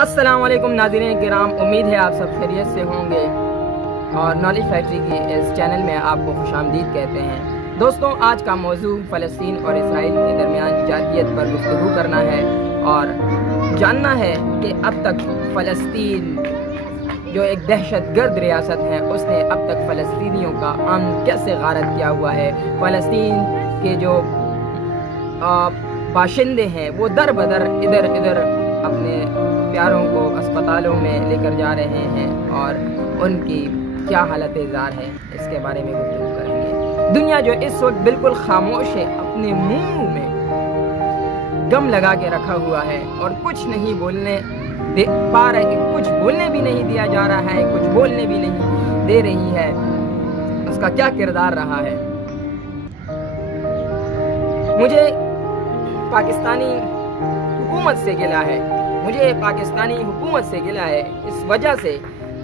السلام علیکم ناظرین کرام، امید ہے آپ سب خیریت سے ہوں گے اور نالج فیکٹری کی اس چینل میں آپ کو خوش آمدید کہتے ہیں۔ دوستوں، آج کا موضوع فلسطین اور اسرائیل کے درمیان جارحیت پر گفتگو کرنا ہے اور جاننا ہے کہ اب تک فلسطین جو ایک دہشت گرد ریاست ہے، اس نے اب تک فلسطینیوں کا امن کیسے غارت کیا ہوا ہے۔ فلسطین کے جو باشندے ہیں وہ در بدر ادھر اپنے پیاروں کو اسپتالوں میں لے کر جا رہے ہیں اور ان کی کیا حالت زار ہے، اس کے بارے میں گفتگو کریں گے۔ دنیا جو اس وقت بالکل خاموش ہے، اپنے منہ میں گم لگا کے رکھا ہوا ہے اور کچھ نہیں بولنے پا رہے، کچھ بولنے بھی نہیں دیا جا رہا ہے، کچھ بولنے بھی نہیں دے رہی ہے۔ اس کا کیا کردار رہا ہے؟ مجھے پاکستانی حکومت سے گلہ ہے، اس وجہ سے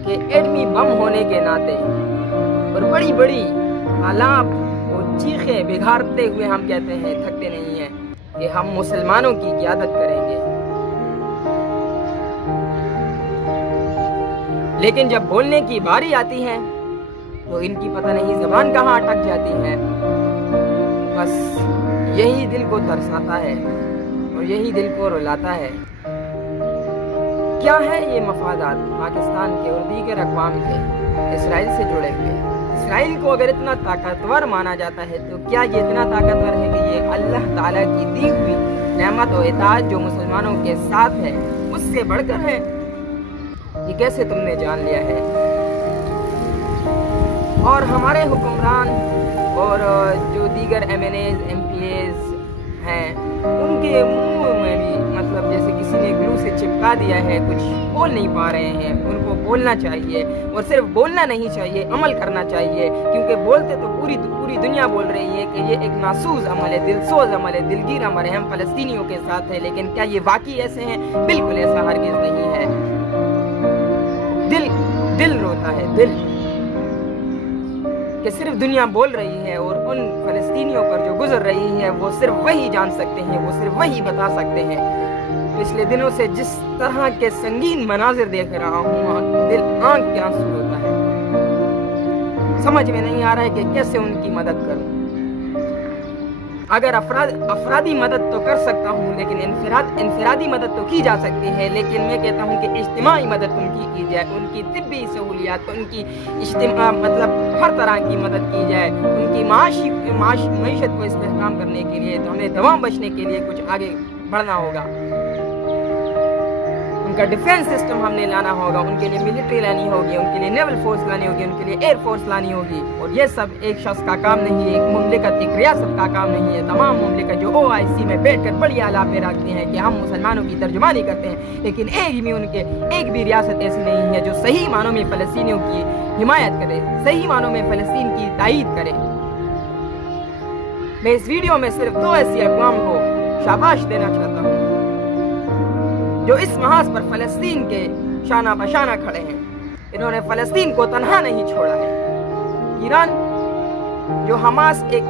کہ ایٹمی بم ہونے کے ناطے اور بڑی بڑی آلات اور چیخیں بگھارتے ہوئے ہم کہتے ہیں، تھکتے نہیں ہیں کہ ہم مسلمانوں کی قیادت کریں گے، لیکن جب بولنے کی باری آتی ہے تو ان کی پتہ نہیں زبان کہاں اٹک جاتی ہے۔ بس یہی دل کو ترساتا ہے اور یہی دل کو رلاتا ہے۔ کیا ہے یہ مفادات پاکستان کے اور دیگر اقوام کے اسرائیل سے جڑے ہوئے؟ اسرائیل کو اگر اتنا طاقتور مانا جاتا ہے تو کیا یہ اتنا طاقتور ہے کہ یہ اللہ تعالیٰ کی دی ہوئی نعمت و اطاعت جو مسلمانوں کے ساتھ ہے اس سے بڑھ کر ہے؟ یہ کیسے تم نے جان لیا ہے؟ اور ہمارے حکمران اور جو دیگر MNAs MPAs ہیں، ان کے منہ میں بھی مطلب جیسے کسی نے گلو سے چپکا دیا ہے، کچھ بول نہیں پا رہے ہیں۔ ان کو بولنا چاہیے اور صرف بولنا نہیں چاہیے، عمل کرنا چاہیے، کیونکہ بولتے تو پوری دنیا بول رہی ہے کہ یہ ایک ناسوز عمل ہے، دلسوز عمل ہے، دلگیر عمل ہے، ہم فلسطینیوں کے ساتھ ہیں، لیکن کیا یہ واقعی ایسے ہیں؟ بالکل ایسا ہرگز نہیں ہے۔ دل روتا ہے، دل کہ صرف دنیا بول رہی ہے اور ان فلسطینیوں پر جو گزر رہی ہے وہ صرف وہی جان سکتے ہیں، وہ صرف وہی بتا سکتے ہیں۔ پچھلے دنوں سے جس طرح کے سنگین مناظر دیکھ رہا ہوں، دل آنکھ کے آنسو ہوتا ہے۔ سمجھ میں نہیں آ رہا ہے کہ کیسے ان کی مدد کروں۔ اگر افرادی مدد تو کر سکتا ہوں، لیکن انفرادی مدد تو کی جا سکتی ہے، لیکن میں کہتا ہوں کہ اجتماعی مدد ان کی جائے، ان کی طبی سہولیات، ان کی مطلب ہر طرح کی مدد کی جائے، ان کی معیشت کو استحکام کرنے کے لیے تو ہمیں تمام بچنے کے لیے کچھ آگے بڑھنا ہوگا۔ ان کا ڈیفینس سسٹم ہم نے لانا ہوگا، ان کے لیے ملٹری لانی ہوگی، ان کے لیے نیول فورس لانی ہوگی، ان کے لیے ایئر فورس لانی ہوگی، اور یہ سب ایک شخص کا کام نہیں ہے، ایک مملکت، ایک ریاست کا کام نہیں ہے۔ تمام مملکت جو OIC میں بیٹھ کر بڑی آلات پہ رکھتے ہیں کہ ہم مسلمانوں کی ترجمانی کرتے ہیں، لیکن ایک بھی ریاست ایسی نہیں ہے جو صحیح معنوں میں فلسطینیوں کی حمایت کرے، صحیح معنوں میں فلسطین کی تائید کرے۔ میں اس ویڈیو میں صرف 2 ایسی اقوام کو شاباش دینا چاہتا ہوں جو اس محاذ پر فلسطین کے شانہ بشانہ کھڑے ہیں۔ انہوں نے فلسطین کو تنہا نہیں چھوڑا ہے۔ ایران جو حماس ایک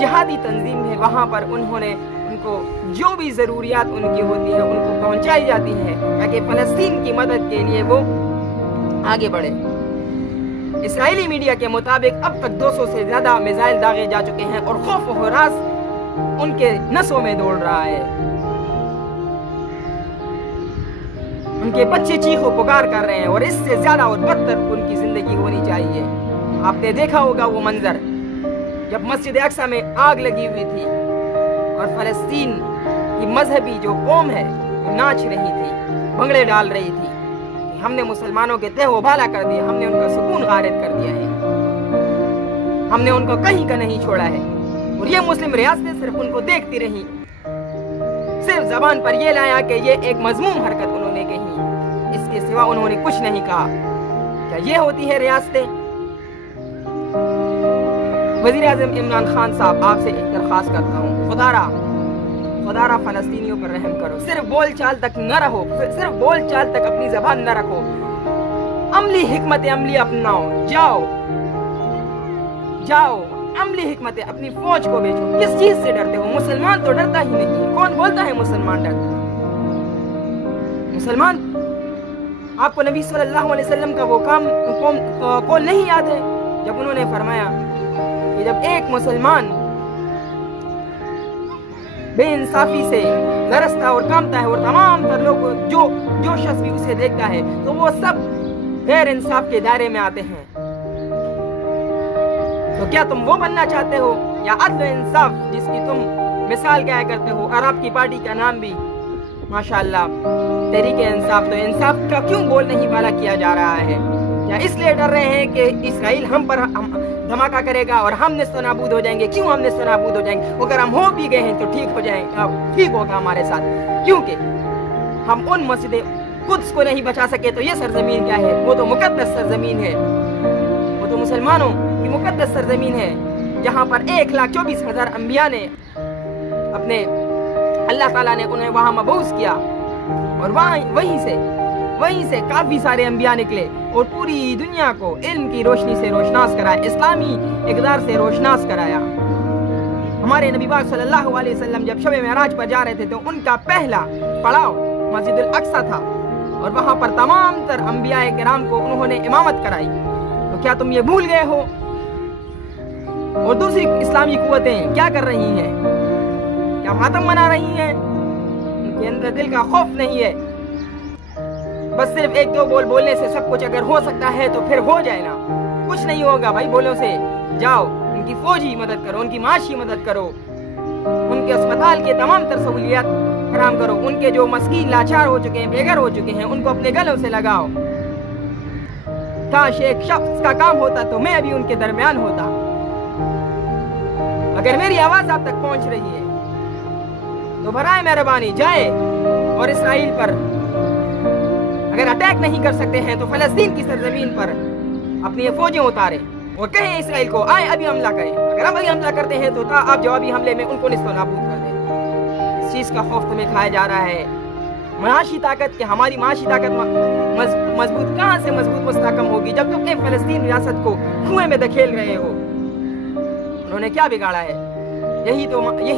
جہادی تنظیم ہے، وہاں پر انہوں نے ان کو جو بھی ضروریات ان کی ہوتی ہے ان کو پہنچائی جاتی ہے تاکہ فلسطین کی مدد کے لیے وہ آگے بڑھے۔ اسرائیلی میڈیا کے مطابق اب تک 200 سے زیادہ میزائل داغے جا چکے ہیں اور خوف و ہراس ان کے نسوں میں دوڑ رہا ہے۔ ان کے بچے چیخ و پکار کر رہے ہیں اور اس سے زیادہ اور بدتر ان کی زندگی ہونی چاہیے۔ آپ نے دیکھا ہوگا وہ منظر جب مسجد اقصی میں آگ لگی ہوئی تھی اور فلسطین کی مذہبی جو قوم ہے وہ ناچ رہی تھی، بھنگڑے ڈال رہی تھی کہ ہم نے مسلمانوں کے تہ و بالا کر دیا، ہم نے ان کا سکون غارت کر دیا ہے، ہم نے ان کو کہیں کا نہیں چھوڑا ہے۔ اور یہ مسلم ریاستیں صرف ان کو دیکھتی رہی، صرف زبان پر یہ لایا کہ یہ ایک مذموم حرکت انہوں نے کہی، اس کے سوا انہوں نے کچھ نہیں کہا۔ کیا یہ ہوتی ہے ریاستیں؟ وزیر اعظم عمران خان صاحب، آپ سے ایک درخواست کرتا ہوں، خدا را فلسطینیوں پر رحم کرو۔ صرف بول چال تک نہ رہو، صرف بول چال تک اپنی زبان نہ رکھو، عملی حکمت عملی اپناؤ، جاؤ عملی حکمت اپنی فوج کو بیچو۔ کس چیز سے ڈرتے ہو؟ مسلمان تو ڈرتا ہی نہیں ہے۔ کون بولتا ہے مسلمان ڈرتا ہے؟ مسلمان آپ کو نبی صلی اللہ علیہ وسلم کا وہ قول نہیں یاد ہے جب انہوں نے فرمایا کہ جب ایک مسلمان بے انصافی سے لرزتا اور کامتا ہے اور تمام تر لوگ جو شخص بھی اسے دیکھتا ہے تو وہ سب غیر انصاف کے دائرے میں آتے ہیں. تو کیا تم وہ بننا چاہتے ہو یا عدل و انصاف جس کی تم مثال کیا کرتے ہو؟ اور آپ کی پارٹی کا نام بھی ماشاءاللہ تحریک انصاف. تو انصاف کا کیوں بول نہیں والا کیا جا رہا ہے؟ کیا اس لیے ڈر رہے ہیں کہ اسرائیل ہم پر دھماکہ کرے گا اور ہم نیست و نابود ہو جائیں گے؟ کیوں ہم نیست و نابود ہو جائیں گے؟ اگر ہم ہو بھی گئے ہیں تو ٹھیک ہوگا ہمارے ساتھ، کیونکہ ہم ان مسجد قدس کو نہیں بچا سکے تو یہ سرزمین کیا ہے؟ وہ تو مقدس سرزمین ہے، وہ تو مسلمانوں کی مقدس سرزمین ہے جہاں پر 1,24,000 انبیاء نے اپنے اللہ تعالیٰ نے انہیں وہاں مبعوث کیا اور وہیں سے کافی سارے انبیاء نکلے اور پوری دنیا کو علم کی روشنی سے روشناس کرایا، اسلامی اقدار سے روشناس کرایا. ہمارے نبی پاک صلی اللہ علیہ وسلم جب شب معراج پر جا رہے تھے تو ان کا پہلا پڑاؤ مسجد الاقصی تھا اور وہاں پر تمام تر انبیاء کرام کو انہوں نے امامت کرائی. تو کیا تم یہ بھول گئے ہو؟ اور دوسری اسلامی قوتیں کیا کر رہی ہیں؟ کیا ماتم منا رہی ہیں؟ ان کے اندر دل کا خوف نہیں ہے. بس صرف ایک دو بولنے سے سب کچھ اگر ہو سکتا ہے تو پھر ہو جائے نا. کچھ نہیں ہوگا بھائی. بولوں سے جاؤ، ان کی فوجی مدد کرو، ان کی معاشی مدد کرو، ان کے اسپتال کے تمام تر سہولیات فراہم کرو، ان کے جو مسکین لاچار ہو چکے ہیں، بے گھر ہو چکے ہیں، ان کو اپنے گلوں سے لگاؤ. کاش ایک شخص کا کام ہوتا تو میں ابھی ان کے درمیان ہوتا. اگر میری آواز آپ تک پہنچ رہی ہے تو برائے مہربانی جائے اور اسرائیل پر اگر اٹیک نہیں کر سکتے ہیں تو فلسطین کی سرزمین پر اپنی فوجیں اتاریں اور کہیں اسرائیل کو آئے ابھی حملہ کریں. اگر ابھی حملہ کرتے ہیں تو آپ جوابی حملے میں ان کو نیست و نابود کر دیں. اس چیز کا خوف تمہیں کھایا جا رہا ہے. معاشی طاقت کہ ہماری معاشی طاقت مضبوط کہاں سے مضبوط مستحکم ہوگی جب تم ایک فلسطین ریاست کو کنویں میں دھکیل رہے ہو؟ انہوں نے کیا بگاڑا ہے؟ یہی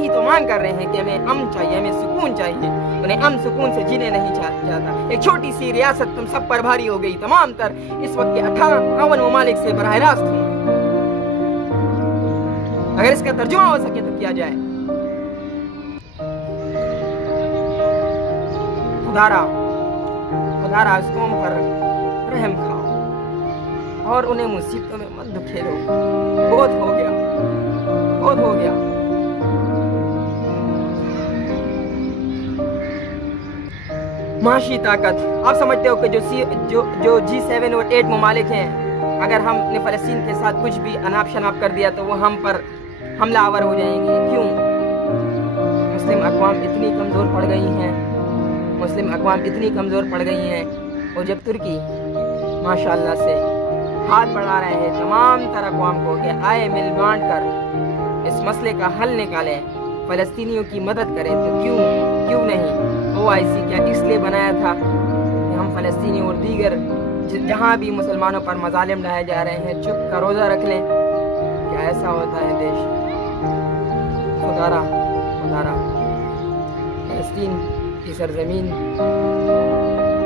تو مانگ کر رہے ہیں کہ ہمیں امن چاہیے، ہمیں سکون چاہیے. انہیں امن سکون سے جینے نہیں چاہتا. ایک چھوٹی سی ریاست تم سب پر بھاری ہو گئی. تمام تر اس وقت کے 58 ممالک سے براہ راست ہوں. اگر اس کا ترجمہ ہو سکے تو کیا جائے؟ خدا را اس قوم پر رحم کھاؤ اور انہیں مصیبتوں میں مت دھکیلو. بہت ہو گیا. معاشی طاقت آپ سمجھتے ہو کہ جو G7 اور 8 ممالک ہیں، اگر ہم نے فلسطین کے ساتھ کچھ بھی اناپ شناپ کر دیا تو وہ ہم پر حملہ آور ہو جائیں گے؟ کیوں؟ مسلم اقوام اتنی کمزور پڑ گئی ہیں اور جب ترکی ماشاءاللہ سے ہاتھ بڑھا رہے ہیں تمام تر اقوام کو کہ آئے مل بانٹ کر اس مسئلے کا حل نکالیں، فلسطینیوں کی مدد کریں، تو کیوں نہیں؟ OIC کیا اس لیے بنایا تھا کہ ہم فلسطینیوں اور دیگر جہاں بھی مسلمانوں پر مظالم ڈھائے جا رہے ہیں چپ کا روزہ رکھ لیں؟ کیا ایسا ہوتا ہے دیش؟ خدا را فلسطین کی سرزمین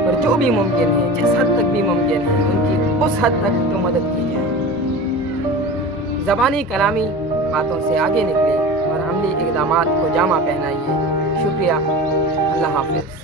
پر جو بھی ممکن ہے، جس حد تک بھی ممکن ہے، ان کی اس حد تک تو مدد کی جائے. زبانی کلامی باتوں سے آگے نکلے اور عملی اقدامات کو جامہ پہنائیے. شکریہ. اللہ حافظ.